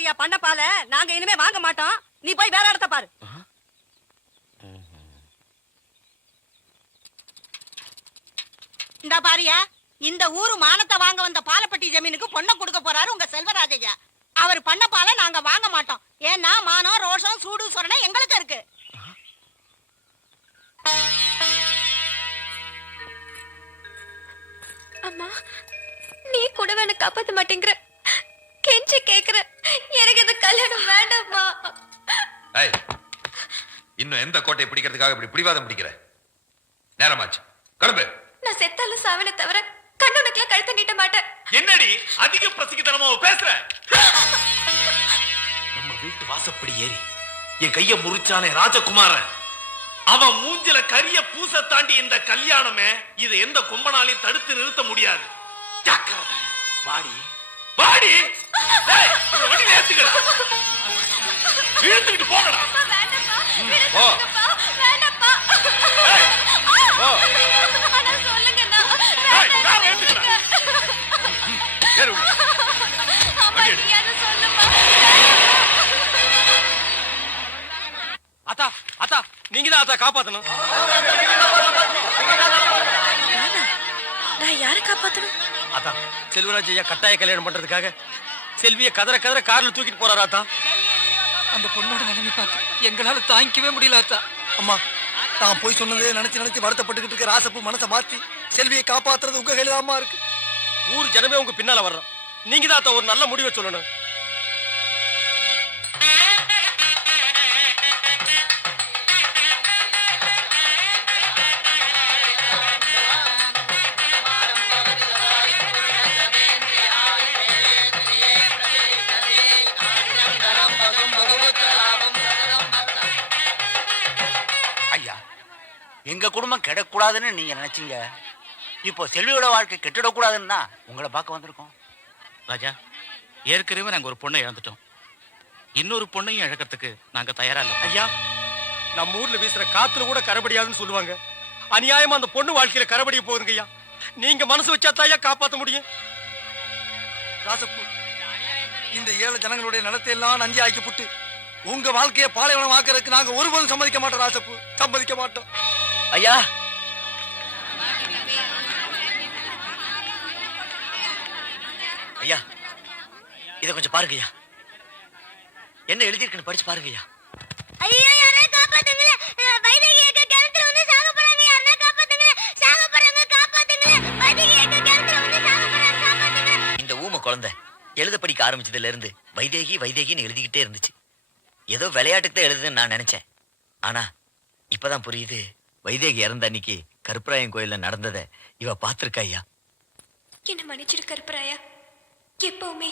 செல்வராஜையா பண்ண பால நாங்க இனிமே வாங்க மாட்டோம். நீ போய் வேற இடத்த பாரு. இந்த பாரியா, இந்த ஊரு மானத்தை வாங்க வந்த பாலப்பட்டி ஜமீனுக்கு பொண்ணை கொடுக்க போறாரு உங்க செல்வராஜையா. அவர் பண்ண பால நாங்க வாங்க மாட்டோம். ஏன்னா மானம் ரோஷம் சூடு சொரணை எங்களுக்கு இருக்கு. அம்மா, நீ கூட என்ன காப்பாத்த மாட்டேங்கிற, கெஞ்சி கேக்குற. எனக்கு இந்த கல்யாணம் வேண்டாம்மா. இன்னும் எந்த கோட்டையை பிடிக்கிறதுக்காக இப்படி பிடிவாதம் பிடிக்கிற? நேரமாச்சு, கிளம்பு. நான் செத்தாலும் சாவனை தவிர கண்ணுனக்குலாம் கழுத்த நீட்ட மாட்டேன். என்னடி அதிக பிரசிக்கித்தனமா பேசுற? நம்ம வீட்டு வாசப்படி ஏறி என் கைய முறிச்சானே ராஜகுமாரன், அவன் மூஞ்சில கரிய பூச தாண்டி இந்த கல்யாணமே இதை எந்த கொம்பனாலையும் தடுத்து நிறுத்த முடியாது. வாடி வாடி, இழுத்துக்கிட்டு போகலாம். அத்தா அத்தா, நீங்க தான் அத்தா காப்பாத்தணும். நான் யாரை காப்பாத்தணும்? அத்தா, செல்வராஜ் ஐயா கட்டாய கல்யாணம் பண்றதுக்காக செல்விய கதற கதற கார்ல தூக்கிட்டு போறாரா அத்தா. அந்த பொண்ணோட நிலைமை பார்க்க எங்களால தாங்கிக்கவே முடியல அத்தா. அம்மா, நான் போய் சொன்னதே நினைச்சு நினைச்சு வருத்தப்பட்டுக்கிட்டு இருக்க ராசப்பு மனசை மாத்தி செல்வியை காப்பாத்துறது உங்க கையில தான்மா இருக்கு. ஊர் ஜனமே உங்க பின்னால வர்றோம். நீங்க தான் அத்தா ஒரு நல்ல முடிவை சொல்லணும். எங்க குடும்பம் கெடக்கூடாதுன்னு நீங்க நினைச்சீங்க. இப்போ செல்வியோட வாழ்க்கை கெட்டுடக்கூடாதுன்னு தான் உங்களை பார்க்க வந்திருக்கோம். ராஜா, ஏற்கனவே நாங்க ஒரு பொண்ணை இழந்துட்டோம். இன்னொரு பொண்ணையும் இழக்கிறதுக்கு நாங்க தயாரா இல்ல. ஐயா, நம்ம ஊர்ல வீசுற காத்துல கூட கரபடியாதுன்னு சொல்லுவாங்க. அநியாயமா அந்த பொண்ணு வாழ்க்கையில கரபடிய போகுதுங்க ஐயா. நீங்க மனசு வச்சா தாயா காப்பாத்த முடியும். ராசப்பு, இந்த ஏழை ஜனங்களுடைய நிலத்தை எல்லாம் நஞ்சி ஆக்கி புட்டு உங்க வாழ்க்கையை பாலைவனம் ஆக்கிறதுக்கு நாங்க ஒருபோதும் சம்மதிக்க மாட்டோம். ராசப்பு, சம்மதிக்க மாட்டோம். ஐயா, ஐயா இத கொஞ்சம் பாருங்க ஐயா. என்ன எழுதிருக்குன்னு படிச்சு பாருங்க ஐயா. ஐயோ, யாரே காப்பாத்துங்களே. வைதேகி ஏக்க கிணத்துல வந்து சாக போறாங்க. யாரே காப்பாத்துங்களே. சாக போறாங்க, காப்பாத்துங்களே. வைதேகி ஏக்க கிணத்துல வந்து சாக போறாங்க, காப்பாத்துங்களே. இந்த ஊம குழந்தை எழுத படிக்க ஆரம்பிச்சதுல இருந்து வைதேகி வைதேகின்னு எழுதிக்கிட்டே இருந்துச்சு. ஏதோ விளையாட்டுக்கு தான் எழுதுன்னு நான் நினைச்சேன். ஆனா இப்பதான் புரியுது, வைதேகி இறந்த அன்னைக்கு கருப்பராயன் கோயில்ல நடந்ததை இவ பாத்திருக்கா. ஐயா, என்ன மன்னிச்சிடு கருப்பராயா. எப்பவுமே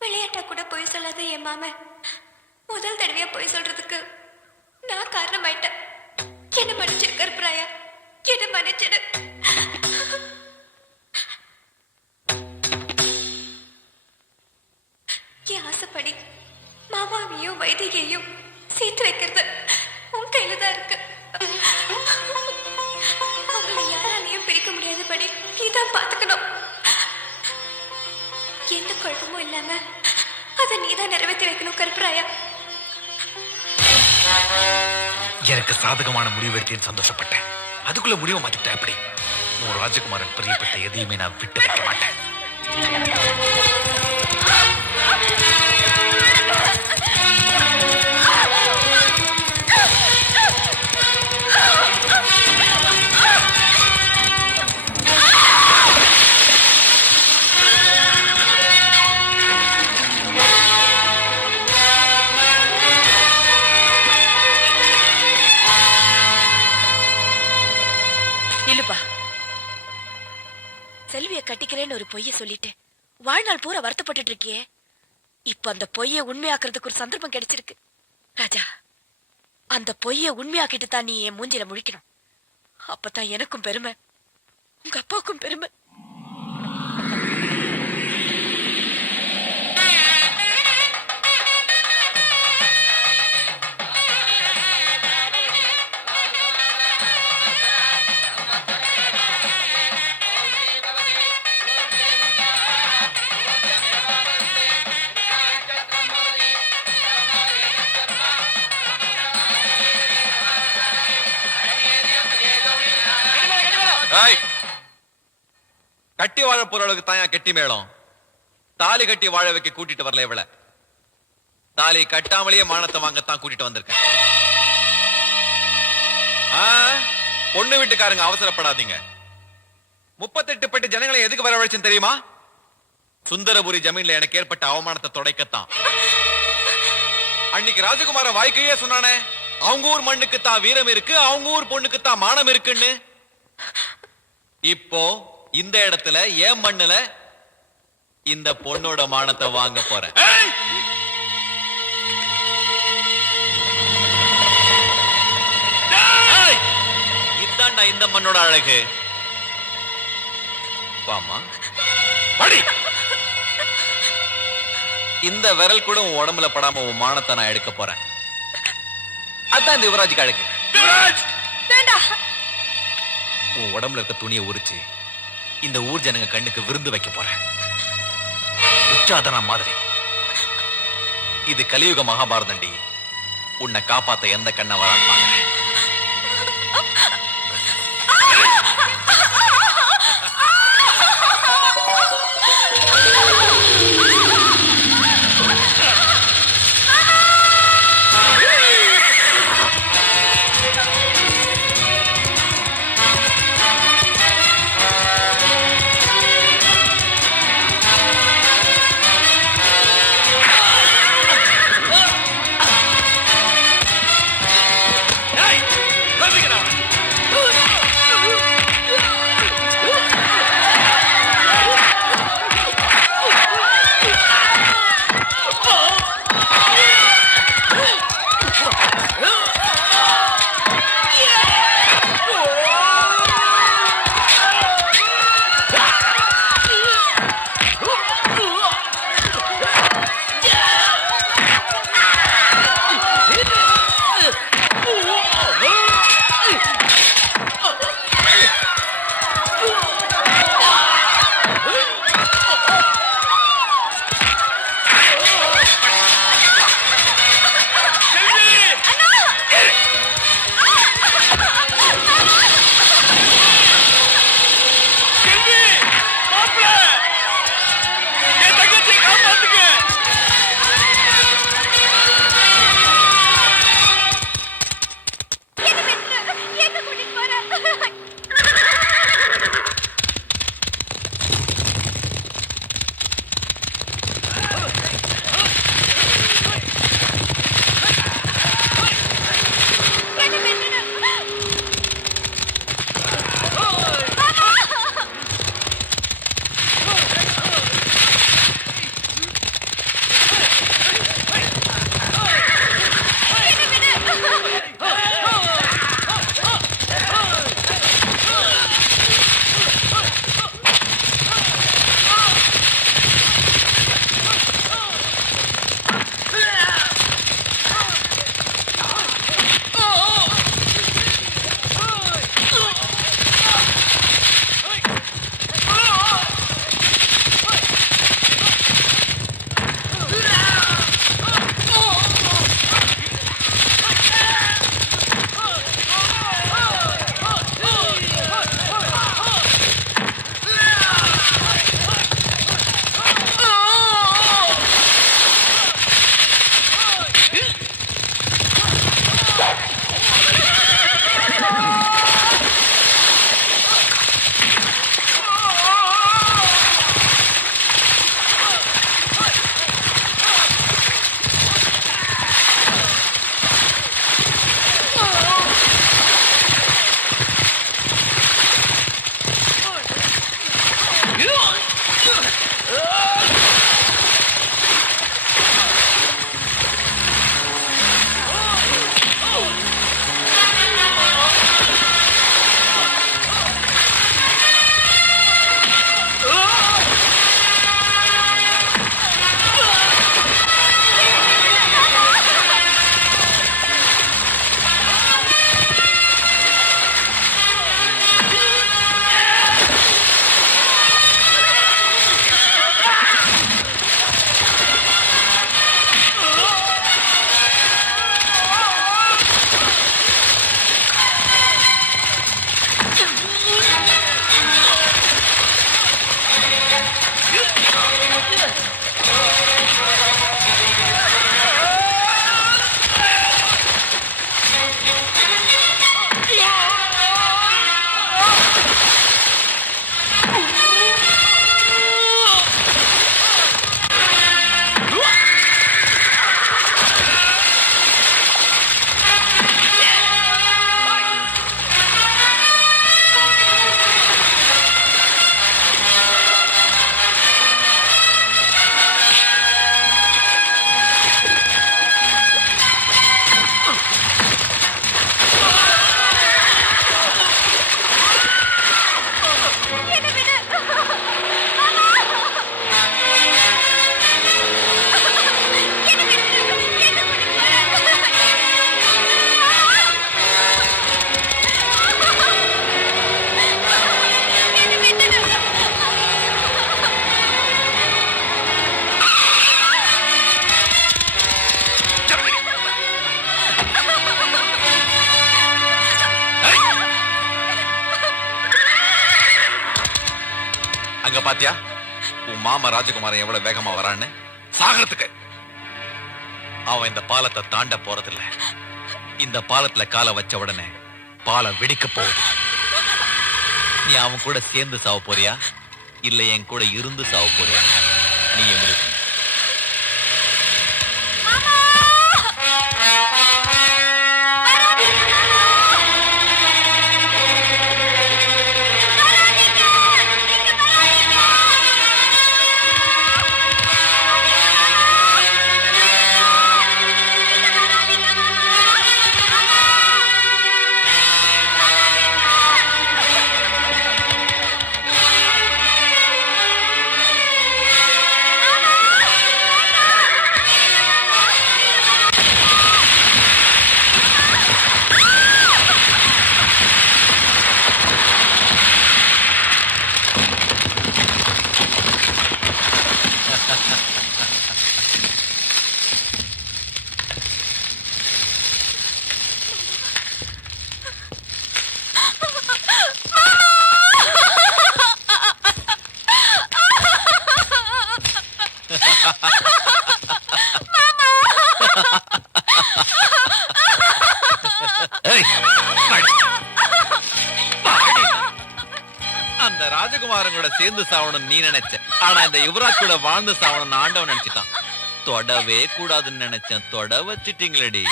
விளையாட்டா கூட போய் சொல்லாத என் மாமன் முதல் தடவையா போய் சொல்றதுக்கு நான் காரணமாயிட்டேன். என்ன மன்னிச்சிடு கருப்பராயா, என்ன மன்னிச்சிடு. என் ஆசைப்படி மாமாவையும் வைதிகையும் சேர்த்து வைக்கிறது உன் கையில தான் இருக்கு. அவங்களை யாராலையும் பிரிக்க முடியாதபடி நீதான் பாத்துக்கணும். எந்த குழப்பமும் இல்லாம அதை நீதான் நிறைவேற்றி வைக்கணும் கருப்பராயா. எனக்கு சாதகமான முடிவு எடுத்தேன்னு சந்தோஷப்பட்டேன். அதுக்குள்ள முடிவு மாத்திட்டேன். அப்படி உன் ராஜகுமாரன் பிரியப்பட்ட எதையுமே நான் விட்டு வைக்க மாட்டேன். செல்விய கட்டிக்கிறேன்னு ஒரு பொய்ய சொல்லிட்டு வாழ்நாள் பூரா வருத்தப்பட்டு இருக்கியே. இப்ப அந்த பொய்ய உண்மையாக்குறதுக்கு ஒரு சந்தர்ப்பம் கிடைச்சிருக்கு. ராஜா, அந்த பொய்ய உண்மையாக்கிட்டு தான் நீ என் மூஞ்சில முழிக்கணும். அப்பதான் எனக்கும் பெருமை, உங்க அப்பாவுக்கும் பெருமை. கட்டி வாழ போற அளவுக்கு தான் கெட்டி மேளம். தாலி கட்டி வாழ வைக்க கூட்டிட்டு வரல இவள. தாலி கட்டாமலேயே மானத்தை வாங்கத்தான் கூட்டிட்டு வந்திருக்கேன். பொண்ணு வீட்டுக்காரங்க அவசரப்படாதீங்க. 38 பட்டி ஜனங்களை எதுக்கு வரவழைச்சுன்னு தெரியுமா? சுந்தரபுரி ஜமீன்ல எனக்கு ஏற்பட்ட அவமானத்தை துடைக்கத்தான். அன்னைக்கு ராஜகுமார வாய்க்கையே சொன்னானே, அவங்க ஊர் மண்ணுக்கு தான் வீரம் இருக்கு, அவங்க ஊர் பொண்ணுக்கு தான் மானம் இருக்குன்னு. இப்போ இந்த இடத்துல ஏன் மண்ணுல இந்த பொண்ணோட மானத்தை வாங்க போறேன். இதாண்டா இந்த மண்ணோட அழகு. வாமா படி. இந்த விரல் கூட உன் உடம்புல படாம உன் மானத்தை நான் எடுக்க போறேன். அதான் இந்த யுவராஜுக்கு அழகு. உன் உடம்புல இருக்க துணியை உரிச்சு இந்த ஊர் ஜனங்க கண்ணுக்கு விருந்து வைக்க போறேன். உச்சாதனா மாதிரி. இது கலியுக மகாபாரதண்டி. உன்னை காப்பாத்த எந்த கண்ண வரான்னு பாக்குறேன். ஏய் பாத்தியா உன் மாமா ராஜகுமாரன் எவ்வளவு வேகமா வரான்னு? சாகறதுக்கு. அவன் இந்த பாலத்தை தாண்ட போறதில்ல. இந்த பாலத்துல காலை வச்ச உடனே பாலம் வெடிக்க போகுது. நீ அவன் கூட சேர்ந்து சாவ போறியா இல்ல என் கூட இருந்து சாவ போறியா? நீ முடிவு. அந்த ராஜகுமாரன் கூட சேர்ந்து சாவணும் நீ நினைச்ச. ஆனா இந்த யுவராஜ் கூட வாழ்ந்து சாவணும் ஆண்டவன் நினைச்சிட்டான். தொடவே கூடாதுன்னு நினைச்சேன், தொட வச்சிட்டீங்களடி.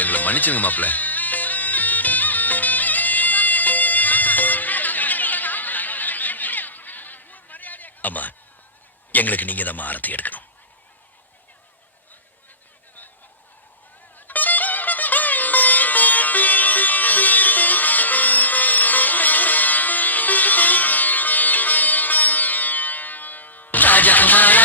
எங்களை மன்னிச்சுங்க மாப்பிள்ள. அம்மா, எங்களுக்கு நீங்க தான் ஆரத்தி எடுக்கணும். ராஜகுமார